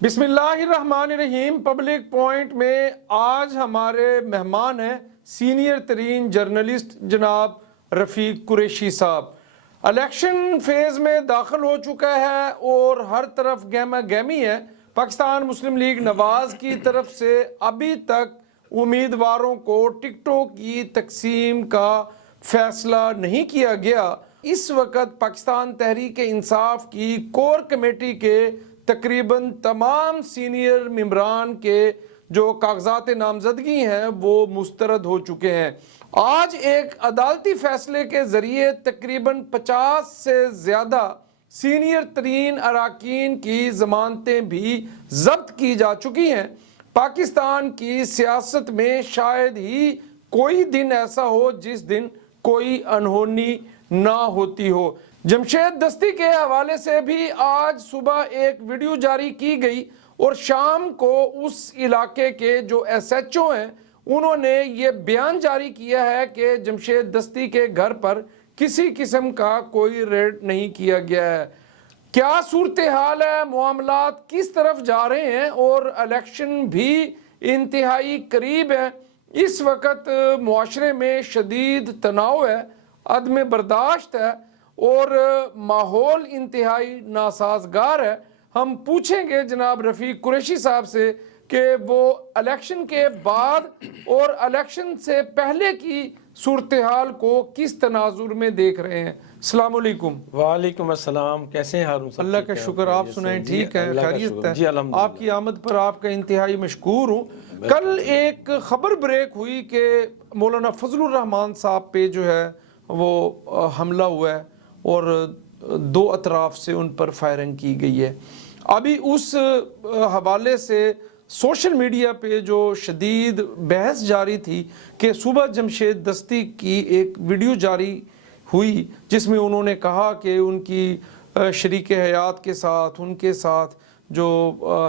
بسم اللہ الرحمن الرحیم۔ پبلک پوائنٹ میں آج ہمارے مہمان ہیں سینئر ترین جرنلسٹ جناب رفیق قریشی صاحب۔ الیکشن فیز میں داخل ہو چکا ہے اور ہر طرف گہما گہمی ہے۔ پاکستان مسلم لیگ نواز کی طرف سے ابھی تک امیدواروں کو ٹکٹوں کی تقسیم کا فیصلہ نہیں کیا گیا۔ اس وقت پاکستان تحریک انصاف کی کور کمیٹی کے تقریباً تمام سینئر ممبران کے جو کاغذات نامزدگی ہیں وہ مسترد ہو چکے ہیں۔ آج ایک عدالتی فیصلے کے ذریعے تقریباً 50 سے زیادہ سینئر ترین اراکین کی ضمانتیں بھی ضبط کی جا چکی ہیں۔ پاکستان کی سیاست میں شاید ہی کوئی دن ایسا ہو جس دن کوئی انہونی نہ ہوتی ہو۔ جمشید دستی کے حوالے سے بھی آج صبح ایک ویڈیو جاری کی گئی اور شام کو اس علاقے کے جو ایس ایچ او ہیں انہوں نے یہ بیان جاری کیا ہے کہ جمشید دستی کے گھر پر کسی قسم کا کوئی ریڈ نہیں کیا گیا ہے۔ کیا صورتحال ہے، معاملات کس طرف جا رہے ہیں اور الیکشن بھی انتہائی قریب ہے۔ اس وقت معاشرے میں شدید تناؤ ہے، عدم برداشت ہے اور ماحول انتہائی ناسازگار ہے۔ ہم پوچھیں گے جناب رفیق قریشی صاحب سے کہ وہ الیکشن کے بعد اور الیکشن سے پہلے کی صورتحال کو کس تناظر میں دیکھ رہے ہیں۔ السلام علیکم۔ وعلیکم السلام، کیسے ہیں ہارون صاحب؟ اللہ کا شکر، آپ سنائیں؟ ٹھیک ہے، خیریت ہے؟ آپ کی آمد پر آپ کا انتہائی مشکور ہوں۔ کل ایک خبر بریک ہوئی کہ مولانا فضل الرحمان صاحب پہ جو ہے وہ حملہ ہوا ہے اور 2 اطراف سے ان پر فائرنگ کی گئی ہے۔ ابھی اس حوالے سے سوشل میڈیا پہ جو شدید بحث جاری تھی کہ صبح جمشید دستی کی ایک ویڈیو جاری ہوئی جس میں انہوں نے کہا کہ ان کی شریک حیات کے ساتھ، ان کے ساتھ جو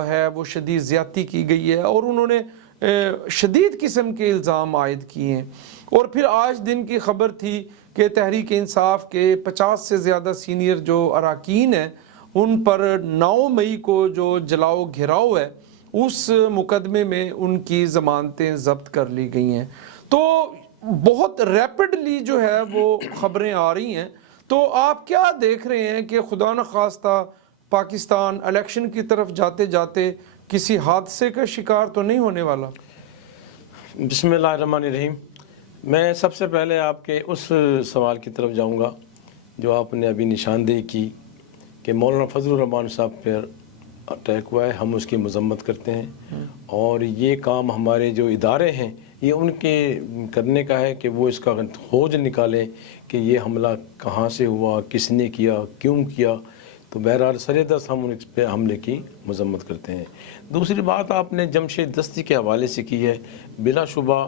ہے وہ شدید زیادتی کی گئی ہے اور انہوں نے شدید قسم کے الزام عائد کیے ہیں۔ اور پھر آج دن کی خبر تھی کہ تحریک انصاف کے 50 سے زیادہ سینئر جو اراکین ہیں ان پر 9 مئی کو جو جلاؤ گھیراؤ ہے اس مقدمے میں ان کی ضمانتیں ضبط کر لی گئی ہیں۔ تو بہت ریپڈلی جو ہے وہ خبریں آ رہی ہیں، تو آپ کیا دیکھ رہے ہیں کہ خدا نخواستہ پاکستان الیکشن کی طرف جاتے جاتے کسی حادثے کا شکار تو نہیں ہونے والا؟ بسم اللہ الرحمن الرحیم۔ میں سب سے پہلے آپ کے اس سوال کی طرف جاؤں گا جو آپ نے ابھی نشاندہی کی کہ مولانا فضل الرحمان صاحب پر اٹیک ہوا ہے۔ ہم اس کی مذمت کرتے ہیں اور یہ کام ہمارے جو ادارے ہیں یہ ان کے کرنے کا ہے کہ وہ اس کا کھوج نکالیں کہ یہ حملہ کہاں سے ہوا، کس نے کیا، کیوں کیا۔ تو بہرحال سرِ دست ہم ان پہ حملے کی مذمت کرتے ہیں۔ دوسری بات آپ نے جمشید دستی کے حوالے سے کی ہے، بلا شبہ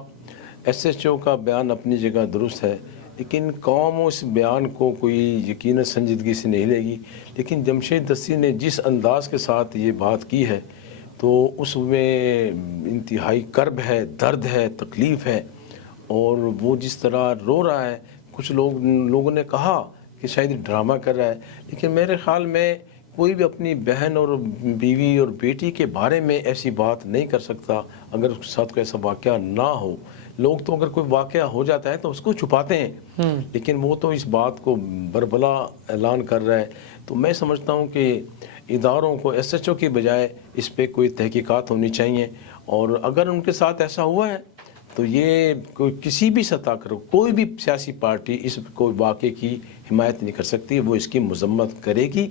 ایس ایچ او کا بیان اپنی جگہ درست ہے، لیکن قوم اس بیان کو کوئی یقیناً سنجیدگی سے نہیں لے گی۔ لیکن جمشید دستی نے جس انداز کے ساتھ یہ بات کی ہے تو اس میں انتہائی کرب ہے، درد ہے، تکلیف ہے، اور وہ جس طرح رو رہا ہے، کچھ لوگوں نے کہا کہ شاید ڈرامہ کر رہا ہے، لیکن میرے خیال میں کوئی بھی اپنی بہن اور بیوی اور بیٹی کے بارے میں ایسی بات نہیں کر سکتا اگر اس کے ساتھ کوئی ایسا واقعہ نہ ہو۔ لوگ تو اگر کوئی واقعہ ہو جاتا ہے تو اس کو چھپاتے ہیں، لیکن وہ تو اس بات کو بربلا اعلان کر رہا ہے۔ تو میں سمجھتا ہوں کہ اداروں کو ایس ایچ او کی بجائے اس پہ کوئی تحقیقات ہونی چاہیے، اور اگر ان کے ساتھ ایسا ہوا ہے تو یہ کوئی کسی بھی سطح پر کوئی بھی سیاسی پارٹی اس کوئی واقعے کی حمایت نہیں کر سکتی، وہ اس کی مذمت کرے گی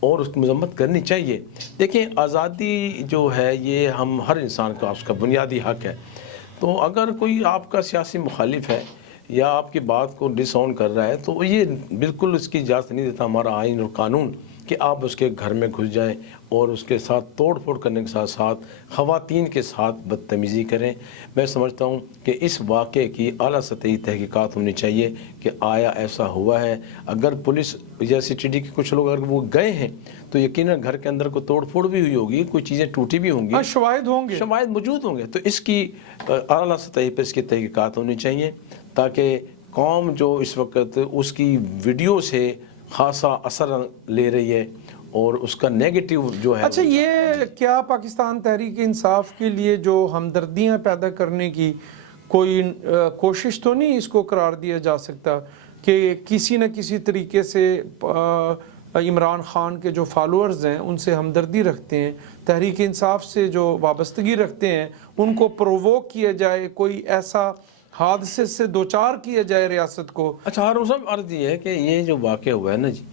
اور اس کی مذمت کرنی چاہیے۔ دیکھیں، آزادی جو ہے یہ ہم ہر انسان کا اس کا بنیادی حق ہے۔ تو اگر کوئی آپ کا سیاسی مخالف ہے یا آپ کی بات کو ڈس آن کر رہا ہے تو یہ بالکل اس کی اجازت نہیں دیتا ہمارا آئین اور قانون کہ آپ اس کے گھر میں گھس جائیں اور اس کے ساتھ توڑ پھوڑ کرنے کے ساتھ ساتھ خواتین کے ساتھ بدتمیزی کریں۔ میں سمجھتا ہوں کہ اس واقعے کی اعلیٰ سطحی تحقیقات ہونی چاہیے کہ آیا ایسا ہوا ہے۔ اگر پولیس یا سی ٹی ڈی کے کچھ لوگ اگر وہ گئے ہیں تو یقیناً گھر کے اندر کوئی توڑ پھوڑ بھی ہوئی ہوگی، کوئی چیزیں ٹوٹی بھی ہوں گی، شواہد ہوں گے، شواہد موجود ہوں گے، تو اس کی اعلیٰ سطح پر اس کی تحقیقات ہونی چاہیے تاکہ قوم جو اس وقت اس کی ویڈیو سے خاصا اثر لے رہی ہے اور اس کا نیگیٹو جو ہے. اچھا، یہ کیا پاکستان تحریک انصاف کے لیے جو ہمدردیاں پیدا کرنے کی کوئی کوشش تو نہیں اس کو قرار دیا جا سکتا کہ کسی نہ کسی طریقے سے عمران خان کے جو فالوورز ہیں ان سے ہمدردی رکھتے ہیں، تحریک انصاف سے جو وابستگی رکھتے ہیں، ان کو پرووک کیا جائے، کوئی ایسا حادثے سے دوچار کیا جائے ریاست کو؟ اچھا ہارون صاحب، عرض یہ ہے کہ یہ جو واقعہ ہوا ہے نا جی،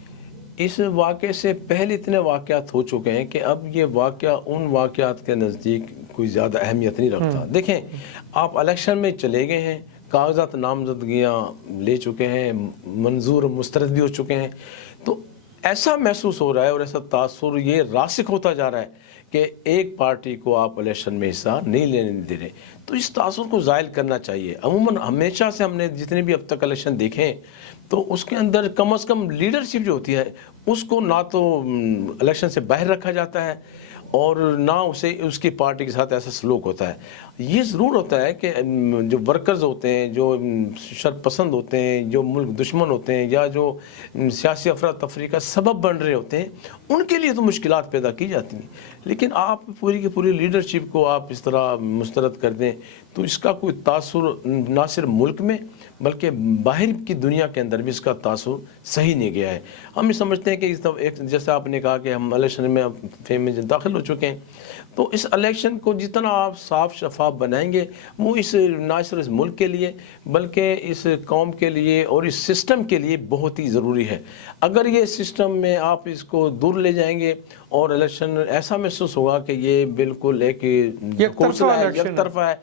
اس واقعے سے پہلے اتنے واقعات ہو چکے ہیں کہ اب یہ واقعہ ان واقعات کے نزدیک کوئی زیادہ اہمیت نہیں رکھتا. دیکھیں، آپ الیکشن میں چلے گئے ہیں، کاغذات نامزدگیاں لے چکے ہیں، منظور مسترد بھی ہو چکے ہیں، تو ایسا محسوس ہو رہا ہے اور ایسا تاثر یہ راسخ ہوتا جا رہا ہے کہ ایک پارٹی کو آپ الیکشن میں حصہ نہیں لینے دے رہے. تو اس تاثر کو زائل کرنا چاہیے. عموماً ہمیشہ سے ہم نے جتنے بھی اب تک الیکشن دیکھے ہیں تو اس کے اندر کم از کم لیڈرشپ جو ہوتی ہے اس کو نہ تو الیکشن سے باہر رکھا جاتا ہے اور نہ اسے اس کی پارٹی کے ساتھ ایسا سلوک ہوتا ہے. یہ ضرور ہوتا ہے کہ جو ورکرز ہوتے ہیں، جو شر پسند ہوتے ہیں، جو ملک دشمن ہوتے ہیں، یا جو سیاسی افراتفری کا سبب بن رہے ہوتے ہیں، ان کے لیے تو مشکلات پیدا کی جاتی ہیں. لیکن آپ پوری کی پوری لیڈرشپ کو آپ اس طرح مسترد کر دیں تو اس کا کوئی تاثر نہ صرف ملک میں بلکہ باہر کی دنیا کے اندر بھی اس کا تاثر صحیح نہیں گیا ہے. ہم یہ سمجھتے ہیں کہ ایک جیسے آپ نے کہا کہ ہم الیکشن میں فیم میں داخل ہو چکے ہیں، تو اس الیکشن کو جتنا آپ صاف شفاف بنائیں گے وہ اس نہ صرف اس ملک کے لیے بلکہ اس قوم کے لیے اور اس سسٹم کے لیے بہت ہی ضروری ہے. اگر یہ سسٹم میں آپ اس کو دور لے جائیں گے اور الیکشن ایسا محسوس ہوگا کہ یہ بالکل ایک یک طرفہ ہے،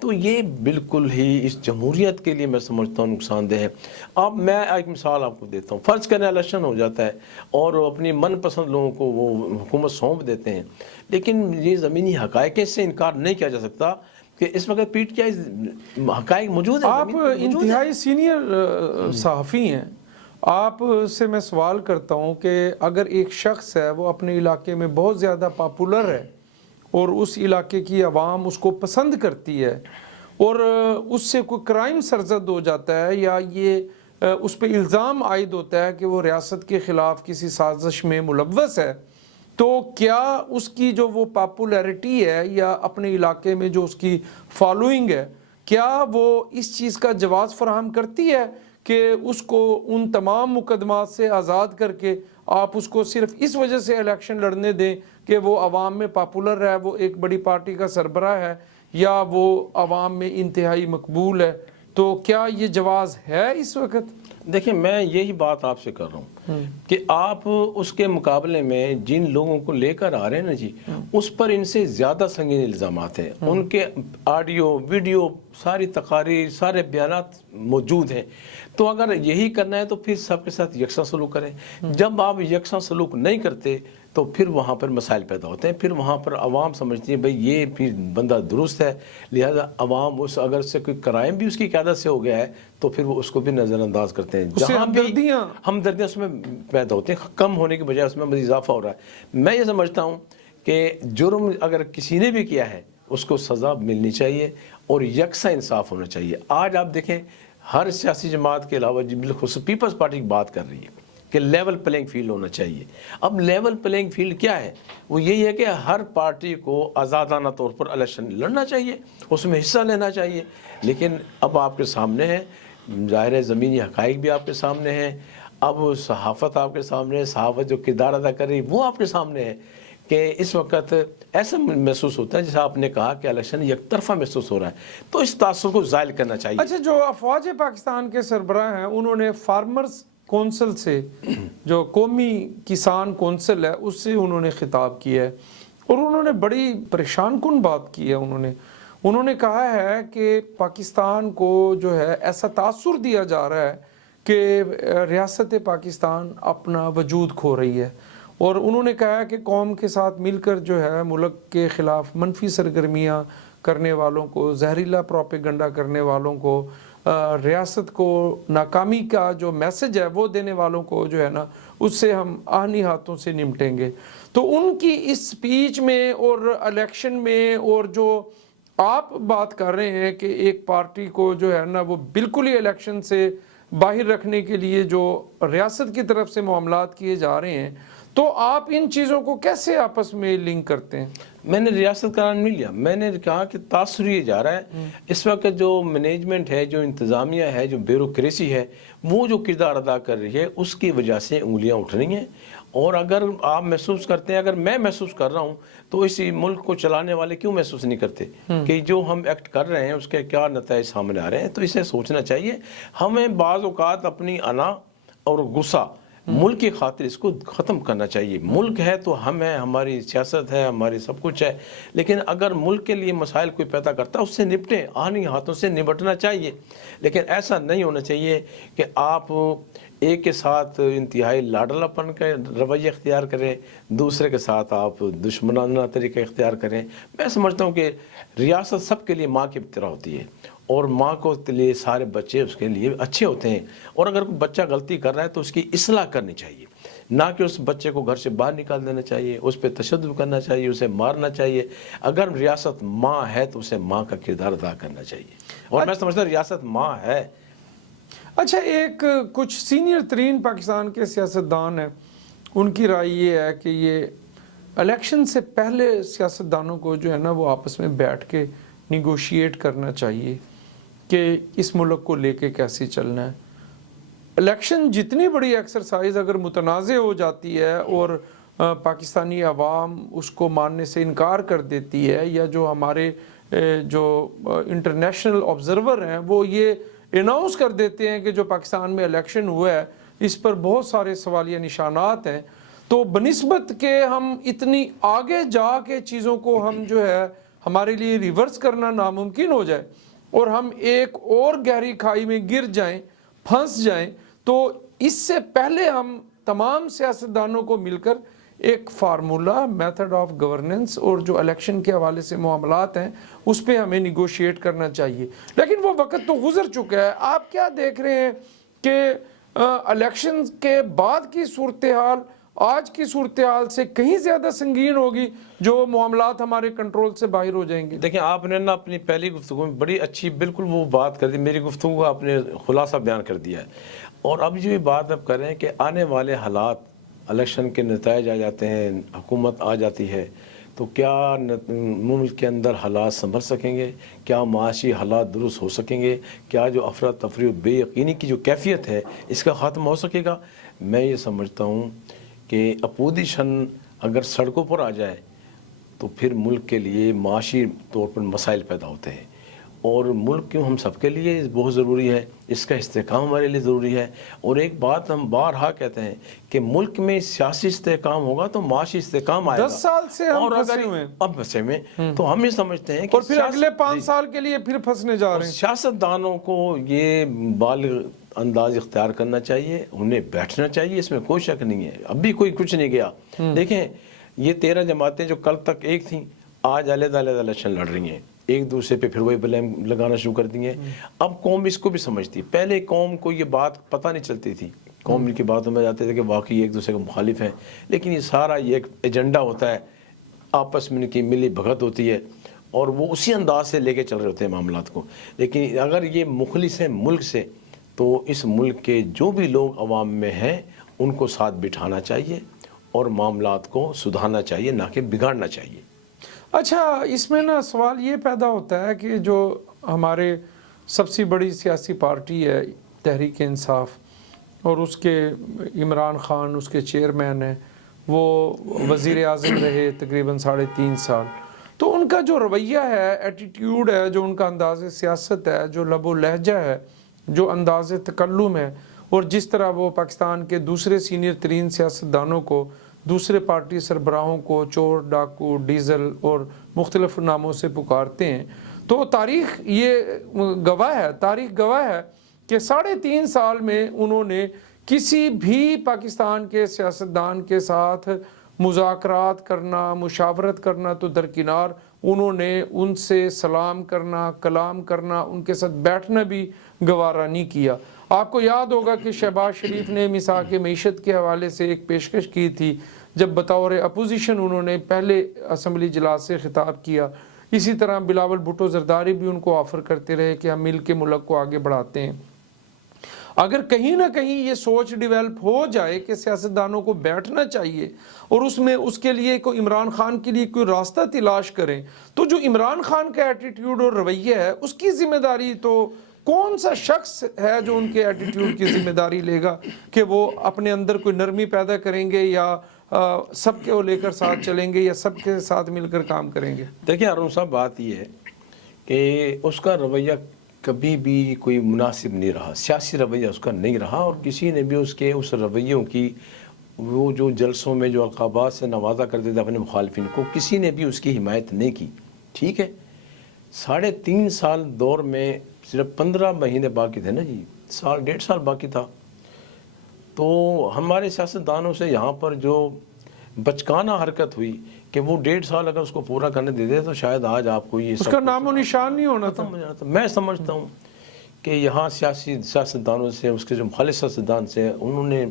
تو یہ بالکل ہی اس جمہوریت کے لیے میں سمجھتا ہوں نقصان دہ ہے. اب میں ایک مثال آپ کو دیتا ہوں. فرض کریں الیکشن ہو جاتا ہے اور اپنی من پسند لوگوں کو وہ حکومت سونپ دیتے ہیں، لیکن یہ زمینی حقائق سے انکار نہیں کیا جا سکتا کہ اس وقت پیٹ کیا حقائق موجود ہیں. آپ انتہائی سینئر صحافی ہیں، آپ سے میں سوال کرتا ہوں کہ اگر ایک شخص ہے وہ اپنے علاقے میں بہت زیادہ پاپولر ہے اور اس علاقے کی عوام اس کو پسند کرتی ہے اور اس سے کوئی کرائم سرزد ہو جاتا ہے یا یہ اس پہ الزام عائد ہوتا ہے کہ وہ ریاست کے خلاف کسی سازش میں ملوث ہے، تو کیا اس کی جو وہ پاپولیرٹی ہے یا اپنے علاقے میں جو اس کی فالوئنگ ہے، کیا وہ اس چیز کا جواز فراہم کرتی ہے کہ اس کو ان تمام مقدمات سے آزاد کر کے آپ اس کو صرف اس وجہ سے الیکشن لڑنے دیں کہ وہ عوام میں پاپولر ہے، وہ ایک بڑی پارٹی کا سربراہ ہے یا وہ عوام میں انتہائی مقبول ہے؟ تو کیا یہ جواز ہے اس وقت؟ دیکھیں، میں یہی بات آپ سے کر رہا ہوں کہ آپ اس کے مقابلے میں جن لوگوں کو لے کر آ رہے ہیں نا جی، اس پر ان سے زیادہ سنگین الزامات ہیں. ان کے آڈیو ویڈیو ساری تقاریر سارے بیانات موجود ہیں. تو اگر یہی کرنا ہے تو پھر سب کے ساتھ یکساں سلوک کریں. جب آپ یکساں سلوک نہیں کرتے تو پھر وہاں پر مسائل پیدا ہوتے ہیں. پھر وہاں پر عوام سمجھتی ہے بھئی یہ پھر بندہ درست ہے، لہذا عوام اس اگر سے کوئی کرائم بھی اس کی قیادت سے ہو گیا ہے تو پھر وہ اس کو بھی نظر انداز کرتے ہیں. جہاں بھی ہمدردیاں اس میں پیدا ہوتے ہیں، کم ہونے کی بجائے اس میں مزید اضافہ ہو رہا ہے. میں یہ سمجھتا ہوں کہ جرم اگر کسی نے بھی کیا ہے اس کو سزا ملنی چاہیے اور یکساں انصاف ہونا چاہیے. آج آپ دیکھیں ہر سیاسی جماعت کے علاوہ بالخصوص پیپلز پارٹی کی بات کر رہی ہے کہ لیول پلینگ فیلڈ ہونا چاہیے. اب لیول پلینگ فیلڈ کیا ہے؟ وہ یہی ہے کہ ہر پارٹی کو آزادانہ طور پر الیکشن لڑنا چاہیے، اس میں حصہ لینا چاہیے. لیکن اب آپ کے سامنے ہے، ظاہر ہے زمینی حقائق بھی آپ کے سامنے ہیں. اب صحافت آپ کے سامنے ہے، صحافت جو کردار ادا کر رہی ہے وہ آپ کے سامنے ہے کہ اس وقت ایسا محسوس ہوتا ہے جیسا آپ نے کہا کہ الیکشن یک طرفہ محسوس ہو رہا ہے. تو اس تاثر کو زائل کرنا چاہیے. اچھا، جو افواج پاکستان کے سربراہ ہیں انہوں نے فارمرز کونسل سے، جو قومی کسان کونسل ہے، اس سے انہوں نے خطاب کیا ہے اور انہوں نے بڑی پریشان کن بات کی ہے. انہوں نے کہا ہے کہ پاکستان کو جو ہے ایسا تاثر دیا جا رہا ہے کہ ریاست پاکستان اپنا وجود کھو رہی ہے، اور انہوں نے کہا کہ قوم کے ساتھ مل کر جو ہے ملک کے خلاف منفی سرگرمیاں کرنے والوں کو، زہریلا پروپیگنڈا کرنے والوں کو، ریاست کو ناکامی کا جو میسج ہے وہ دینے والوں کو جو ہے نا اس سے ہم آہنی ہاتھوں سے نمٹیں گے. تو ان کی اس سپیچ میں اور الیکشن میں، اور جو آپ بات کر رہے ہیں کہ ایک پارٹی کو جو ہے نا وہ بالکل ہی الیکشن سے باہر رکھنے کے لیے جو ریاست کی طرف سے معاملات کیے جا رہے ہیں، تو آپ ان چیزوں کو کیسے آپس میں لنک کرتے ہیں؟ میں نے ریاست قرار نہیں لیا، میں نے کہا کہ تاثر یہ جا رہا ہے اس وقت جو مینجمنٹ ہے، جو انتظامیہ ہے، جو بیوروکریسی ہے، وہ جو کردار ادا کر رہی ہے اس کی وجہ سے انگلیاں اٹھ رہی ہیں. اور اگر آپ محسوس کرتے ہیں، اگر میں محسوس کر رہا ہوں، تو اس ملک کو چلانے والے کیوں محسوس نہیں کرتے کہ جو ہم ایکٹ کر رہے ہیں اس کے کیا نتائج سامنے آ رہے ہیں؟ تو اسے سوچنا چاہیے. ہمیں بعض اوقات اپنی انا اور غصہ ملک کی خاطر اس کو ختم کرنا چاہیے. ملک ہے تو ہم ہیں، ہماری سیاست ہے، ہماری سب کچھ ہے، لیکن اگر ملک کے لیے مسائل کوئی پیدا کرتا ہے اس سے نپٹیں، آہنی ہاتھوں سے نپٹنا چاہیے. لیکن ایسا نہیں ہونا چاہیے کہ آپ ایک کے ساتھ انتہائی لاڈلا پن کا رویہ اختیار کریں، دوسرے کے ساتھ آپ دشمنانہ طریقہ اختیار کریں. میں سمجھتا ہوں کہ ریاست سب کے لیے ماں کی طرح ہوتی ہے، اور ماں کو لیے سارے بچے اس کے لیے اچھے ہوتے ہیں. اور اگر کوئی بچہ غلطی کر رہا ہے تو اس کی اصلاح کرنی چاہیے، نہ کہ اس بچے کو گھر سے باہر نکال دینا چاہیے، اس پہ تشدد کرنا چاہیے، اسے مارنا چاہیے. اگر ریاست ماں ہے تو اسے ماں کا کردار ادا کرنا چاہیے، اور میں سمجھتا ہوں ریاست ماں ہے. اچھا، ایک کچھ سینئر ترین پاکستان کے سیاستدان ہیں، ان کی رائے یہ ہے کہ یہ الیکشن سے پہلے سیاستدانوں کو جو ہے نا وہ آپس میں بیٹھ کے نیگوشیٹ کرنا چاہیے کہ اس ملک کو لے کے کیسے چلنا ہے. الیکشن جتنی بڑی ایکسرسائز اگر متنازع ہو جاتی ہے اور پاکستانی عوام اس کو ماننے سے انکار کر دیتی ہے، یا جو ہمارے جو انٹرنیشنل آبزرور ہیں وہ یہ اناؤنس کر دیتے ہیں کہ جو پاکستان میں الیکشن ہوا ہے اس پر بہت سارے سوالیہ نشانات ہیں، تو بنسبت کہ ہم اتنی آگے جا کے چیزوں کو ہم جو ہے ہمارے لیے ریورس کرنا ناممکن ہو جائے اور ہم ایک اور گہری کھائی میں گر جائیں، پھنس جائیں، تو اس سے پہلے ہم تمام سیاستدانوں کو مل کر ایک فارمولا، میتھڈ آف گورننس اور جو الیکشن کے حوالے سے معاملات ہیں اس پہ ہمیں نیگوشیٹ کرنا چاہیے. لیکن وہ وقت تو گزر چکا ہے. آپ کیا دیکھ رہے ہیں کہ الیکشن کے بعد کی صورتحال آج کی صورتحال سے کہیں زیادہ سنگین ہوگی، جو معاملات ہمارے کنٹرول سے باہر ہو جائیں گے؟ دیکھیں، آپ نے نا اپنی پہلی گفتگو میں بڑی اچھی بالکل وہ بات کر دی، میری گفتگو کو آپ نے خلاصہ بیان کر دیا ہے. اور اب یہ بات اب کریں کہ آنے والے حالات، الیکشن کے نتائج آ جاتے ہیں، حکومت آ جاتی ہے، تو کیا ملک کے اندر حالات سنبھل سکیں گے؟ کیا معاشی حالات درست ہو سکیں گے؟ کیا جو افراتفری و بے یقینی کی جو کیفیت ہے اس کا خاتمہ ہو سکے گا؟ میں یہ سمجھتا ہوں کہ اپوزیشن اگر سڑکوں پر آ جائے تو پھر ملک کے لیے معاشی طور پر مسائل پیدا ہوتے ہیں. اور ملک کیوں ہم سب کے لیے بہت ضروری ہے، اس کا استحکام ہمارے لیے ضروری ہے. اور ایک بات ہم بارہا کہتے ہیں کہ ملک میں سیاسی استحکام ہوگا تو معاشی استحکام آئے گا. 10 سال سے ہم پھنسے ہوئے ہیں اب پھنسے میں تو ہم یہ سمجھتے ہیں کہ اور پھر اگلے 5 سال کے لیے پھر پھنسنے جا رہے ہیں. سیاستدانوں کو یہ بالغ انداز اختیار کرنا چاہیے، انہیں بیٹھنا چاہیے، اس میں کوئی شک نہیں ہے. ابھی کوئی کچھ نہیں گیا. دیکھیں، یہ 13 جماعتیں جو کل تک ایک تھیں آج علیحدہ علیحدہ الیکشن لڑ رہی ہیں، ایک دوسرے پہ پھر وہی بلیم لگانا شروع کر دیے. اب قوم اس کو بھی سمجھتی ہے. پہلے قوم کو یہ بات پتہ نہیں چلتی تھی، قوم کی باتوں میں جاتے تھے کہ واقعی ایک دوسرے کے مخالف ہیں، لیکن یہ سارا یہ ایک ایجنڈا ہوتا ہے، آپس میں ان کی ملی بھگت ہوتی ہے اور وہ اسی انداز سے لے کے چل رہے ہوتے ہیں معاملات کو. لیکن اگر یہ مخلص ہیں ملک سے تو اس ملک کے جو بھی لوگ عوام میں ہیں ان کو ساتھ بٹھانا چاہیے اور معاملات کو سدھارنا چاہیے، نہ کہ بگاڑنا چاہیے. اچھا، اس میں نا سوال یہ پیدا ہوتا ہے کہ جو ہمارے سب سے بڑی سیاسی پارٹی ہے تحریک انصاف، اور اس کے عمران خان اس کے چیئرمین ہیں، وہ وزیر اعظم رہے تقریباً 3.5 سال، تو ان کا جو رویہ ہے، ایٹیٹیوڈ ہے، جو ان کا انداز سیاست ہے، جو لب و لہجہ ہے، جو انداز تکلم ہے، اور جس طرح وہ پاکستان کے دوسرے سینئر ترین سیاستدانوں کو، دوسرے پارٹی سربراہوں کو چور، ڈاکو، ڈیزل اور مختلف ناموں سے پکارتے ہیں، تو تاریخ یہ گواہ ہے کہ 3.5 سال میں انہوں نے کسی بھی پاکستان کے سیاستدان کے ساتھ مذاکرات کرنا، مشاورت کرنا تو درکنار، انہوں نے ان سے سلام کرنا، کلام کرنا، ان کے ساتھ بیٹھنا بھی گوارا نہیں کیا. آپ کو یاد ہوگا کہ شہباز شریف نے مساق معیشت کے حوالے سے ایک پیشکش کی تھی جب بطور اپوزیشن انہوں نے پہلے اسمبلی اجلاس سے خطاب کیا. اسی طرح بلاول بھٹو زرداری بھی ان کو آفر کرتے رہے کہ ہم مل کے ملک کو آگے بڑھاتے ہیں. اگر کہیں نہ کہیں یہ سوچ ڈیولپ ہو جائے کہ سیاستدانوں کو بیٹھنا چاہیے اور اس کے لیے کوئی عمران خان کے لیے کوئی راستہ تلاش کریں، تو جو عمران خان کا ایٹیٹیوڈ اور رویہ ہے اس کی ذمہ داری تو کون سا شخص ہے جو ان کے ایٹیٹیوڈ کی ذمہ داری لے گا کہ وہ اپنے اندر کوئی نرمی پیدا کریں گے یا سب کو لے کر ساتھ چلیں گے یا سب کے ساتھ مل کر کام کریں گے؟ دیکھیں ہارون صاحب، بات یہ ہے کہ اس کا رویہ کبھی بھی کوئی مناسب نہیں رہا، سیاسی رویہ اس کا نہیں رہا، اور کسی نے بھی اس رویوں کی وہ جو جلسوں میں جو القابات سے نوازا کرتے تھے اپنے مخالفین کو، کسی نے بھی اس کی حمایت نہیں کی. ٹھیک ہے، 3.5 سال دور میں صرف 15 مہینے باقی تھے نا جی، 1.5 سال باقی تھا. تو ہمارے سیاستدانوں سے یہاں پر جو بچکانہ حرکت ہوئی کہ وہ 1.5 سال اگر اس کو پورا کرنے دیتے تو شاید آج آپ کو یہ اس کا نام و نشان نہیں ہونا تھا. میں سمجھتا ہوں کہ یہاں سیاستدانوں سے، اس کے جو مخالف سیاستدان سے، انہوں نے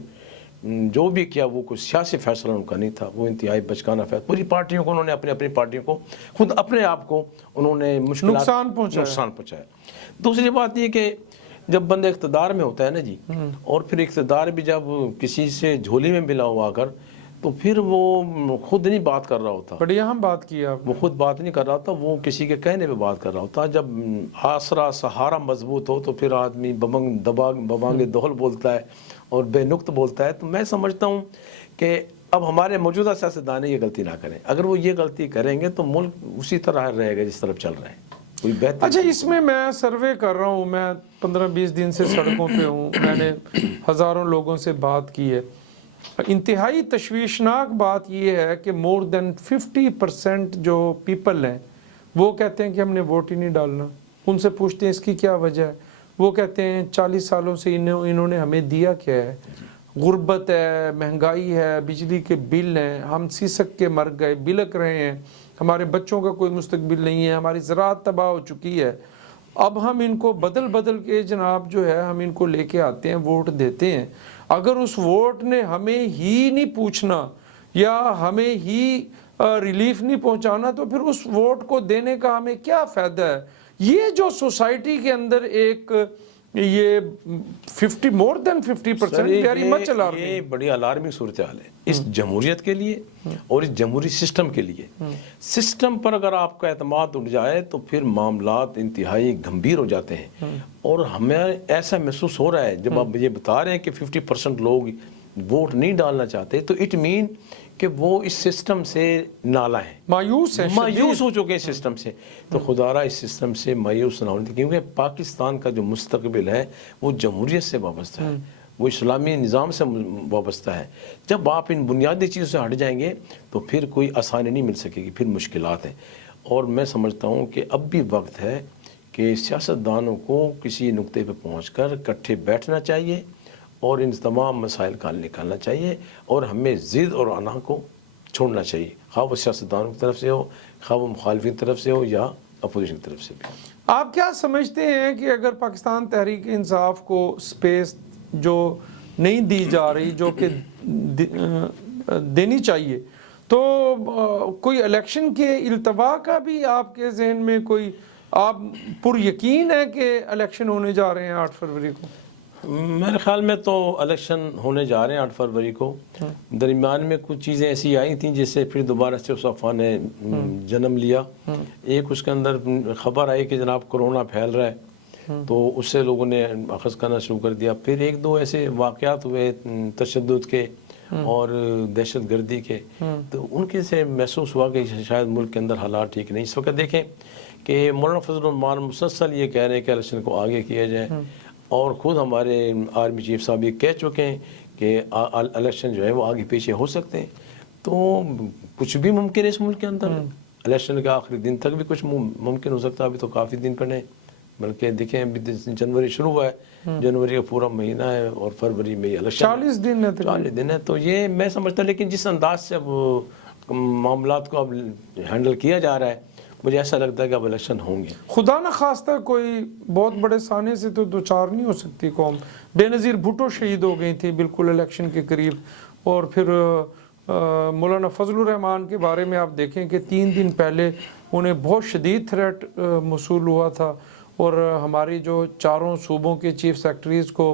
جو بھی کیا وہ کوئی سیاسی فیصلہ ان کا نہیں تھا، وہ انتہائی بچکانہ فیصلہ. پوری پارٹیوں کو انہوں نے اپنی پارٹیوں کو، خود اپنے آپ کو انہوں نے نقصان پہنچایا. دوسری بات یہ کہ جب بندہ اقتدار میں ہوتا ہے نا جی، اور پھر اقتدار بھی جب کسی سے جھولی میں ملا ہوا کر، تو پھر وہ خود نہیں بات کر رہا ہوتا. بڑی اہم بات کی آپ، وہ خود بات نہیں کر رہا ہوتا، وہ کسی کے کہنے پہ بات کر رہا ہوتا. جب آسرا سہارا مضبوط ہو تو پھر آدمی ببانگ دہل بولتا ہے اور بے نقط بولتا ہے. تو میں سمجھتا ہوں کہ اب ہمارے موجودہ سیاستدان یہ غلطی نہ کریں. اگر وہ یہ غلطی کریں گے تو ملک اسی طرح رہے گا جس طرف چل رہے ہیں. کوئی بہتر اچھا، اس میں سروے کر رہا ہوں، میں 15-20 دن سے سڑکوں پہ ہوں، میں نے ہزاروں لوگوں سے بات کی ہے. انتہائی تشویشناک بات یہ ہے کہ more than 50% جو پیپل ہیں وہ کہتے ہیں کہ ہم نے ووٹ ہی نہیں ڈالنا. ان سے پوچھتے ہیں اس کی کیا وجہ ہے، وہ کہتے ہیں 40 سالوں سے انہوں نے ہمیں دیا کیا ہے. غربت ہے، مہنگائی ہے، بجلی کے بل ہیں، ہم سیسک کے مر گئے، بلک رہے ہیں، ہمارے بچوں کا کوئی مستقبل نہیں ہے، ہماری زراعت تباہ ہو چکی ہے. اب ہم ان کو بدل کے جناب جو ہے ہم ان کو لے کے آتے ہیں، ووٹ دیتے ہیں. اگر اس ووٹ نے ہمیں ہی نہیں پوچھنا یا ہمیں ہی ریلیف نہیں پہنچانا تو پھر اس ووٹ کو دینے کا ہمیں کیا فائدہ ہے؟ یہ جو سوسائٹی کے اندر ایک یہ 50% ویری مچ الارمنگ، یہ بڑی الارمنگ صورتحال ہے اس جمہوریت کے لیے اور اس جمہوری سسٹم کے لیے. سسٹم پر اگر آپ کا اعتماد اٹھ جائے تو پھر معاملات انتہائی گھمبیر ہو جاتے ہیں. اور ہمیں ایسا محسوس ہو رہا ہے جب آپ یہ بتا رہے ہیں کہ 50% لوگ ووٹ نہیں ڈالنا چاہتے، تو اٹ مین کہ وہ اس سسٹم سے نالا ہیں، مایوس ہو چکے اس سسٹم سے. تو خدا را اس سسٹم سے مایوس نہ ہونے، کیونکہ پاکستان کا جو مستقبل ہے وہ جمہوریت سے وابستہ ہے، وہ اسلامی نظام سے وابستہ ہے. جب آپ ان بنیادی چیزوں سے ہٹ جائیں گے تو پھر کوئی آسانی نہیں مل سکے گی، پھر مشکلات ہیں. اور میں سمجھتا ہوں کہ اب بھی وقت ہے کہ سیاستدانوں کو کسی نقطے پہ پہنچ کر اکٹھے بیٹھنا چاہیے اور ان تمام مسائل کا حل نکالنا چاہیے، اور ہمیں ضد اور انا کو چھوڑنا چاہیے، خواہ وہ سیاستدانوں کی طرف سے ہو، خواہ وہ مخالفین کی طرف سے ہو یا اپوزیشن کی طرف سے بھی. آپ کیا سمجھتے ہیں کہ اگر پاکستان تحریک انصاف کو سپیس جو نہیں دی جا رہی جو کہ دینی چاہیے، تو کوئی الیکشن کے التوا کا بھی آپ کے ذہن میں کوئی آپ پر یقین ہے کہ الیکشن ہونے جا رہے ہیں 8 فروری کو؟ میرے خیال میں تو الیکشن ہونے جا رہے ہیں 8 فروری کو. درمیان میں کچھ چیزیں ایسی آئی تھیں جس سے پھر دوبارہ سے اس افواہ نے جنم لیا. ایک اس کے اندر خبر آئی کہ جناب کرونا پھیل رہا ہے، تو اس سے لوگوں نے اخذ کرنا شروع کر دیا. پھر 1-2 ایسے واقعات ہوئے تشدد کے اور دہشت گردی کے، تو ان کے سے محسوس ہوا کہ شاید ملک کے اندر حالات ٹھیک نہیں. اس وقت دیکھیں کہ مولانا فضل الرحمان مسلسل یہ کہہ رہے ہیں کہ الیکشن کو آگے کیا جائے، اور خود ہمارے آرمی چیف صاحب یہ کہہ چکے ہیں کہ الیکشن جو ہے وہ آگے پیچھے ہو سکتے ہیں. تو کچھ بھی ممکن ہے اس ملک کے اندر، الیکشن کے آخری دن تک بھی کچھ ممکن ہو سکتا ہے. ابھی تو کافی دن پڑے، بلکہ دیکھیں ابھی جنوری شروع ہوا ہے، جنوری کا پورا مہینہ ہے اور فروری میں الیکشن 40 دن ہے. تو یہ میں سمجھتا ہوں، لیکن جس انداز سے اب معاملات کو اب ہینڈل کیا جا رہا ہے، مجھے ایسا لگتا ہے کہ اب الیکشن ہوں گے. خدا نہ خواستہ کوئی بہت بڑے سانے سے تو دوچار نہیں ہو سکتی قوم. بے نظیر بھٹو شہید ہو گئی تھی بالکل الیکشن کے قریب، اور پھر مولانا فضل الرحمان کے بارے میں آپ دیکھیں کہ 3 دن پہلے انہیں بہت شدید تھریٹ موصول ہوا تھا، اور ہماری جو 4 صوبوں کے چیف سیکرٹریز کو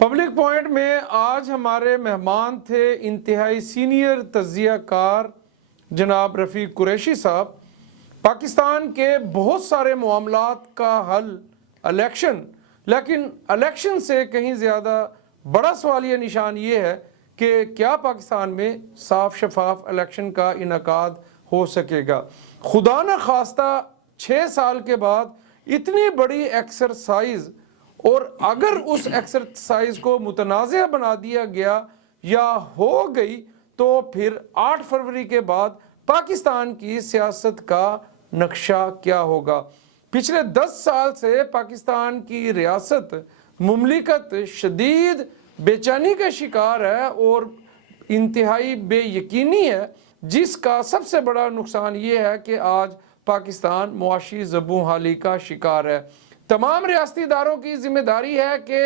پبلک پوائنٹ میں آج ہمارے مہمان تھے انتہائی سینئر تجزیہ کار جناب رفیق قریشی صاحب. پاکستان کے بہت سارے معاملات کا حل الیکشن، لیکن الیکشن سے کہیں زیادہ بڑا سوالیہ نشان یہ ہے کہ کیا پاکستان میں صاف شفاف الیکشن کا انعقاد ہو سکے گا. خدا نہ خواستہ 6 سال کے بعد اتنی بڑی ایکسرسائز، اور اگر اس ایکسرسائز کو متنازع بنا دیا گیا یا ہو گئی تو پھر 8 فروری کے بعد پاکستان کی سیاست کا نقشہ کیا ہوگا. پچھلے 10 سال سے پاکستان کی ریاست مملکت شدید بے چینی کا شکار ہے اور انتہائی بے یقینی ہے، جس کا سب سے بڑا نقصان یہ ہے کہ آج پاکستان معاشی زبوں حالی کا شکار ہے. تمام ریاستی اداروں کی ذمہ داری ہے کہ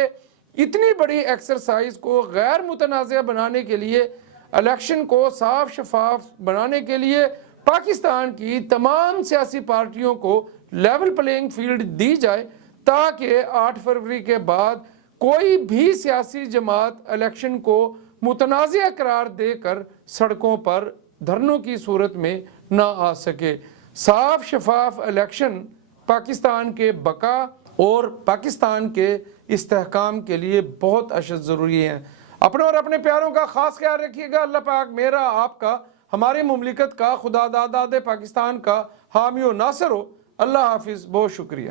اتنی بڑی ایکسرسائز کو غیر متنازع بنانے کے لیے، الیکشن کو صاف شفاف بنانے کے لیے پاکستان کی تمام سیاسی پارٹیوں کو لیول پلینگ فیلڈ دی جائے، تاکہ 8 فروری کے بعد کوئی بھی سیاسی جماعت الیکشن کو متنازع قرار دے کر سڑکوں پر دھرنوں کی صورت میں نہ آ سکے. صاف شفاف الیکشن پاکستان کے بقا اور پاکستان کے استحکام کے لیے بہت اشد ضروری ہیں. اپنے اور اپنے پیاروں کا خاص خیال رکھیے گا. اللہ پاک میرا، آپ کا، ہماری مملکت کا، خدا داد پاکستان کا حامی و ناصر ہو. اللہ حافظ. بہت شکریہ.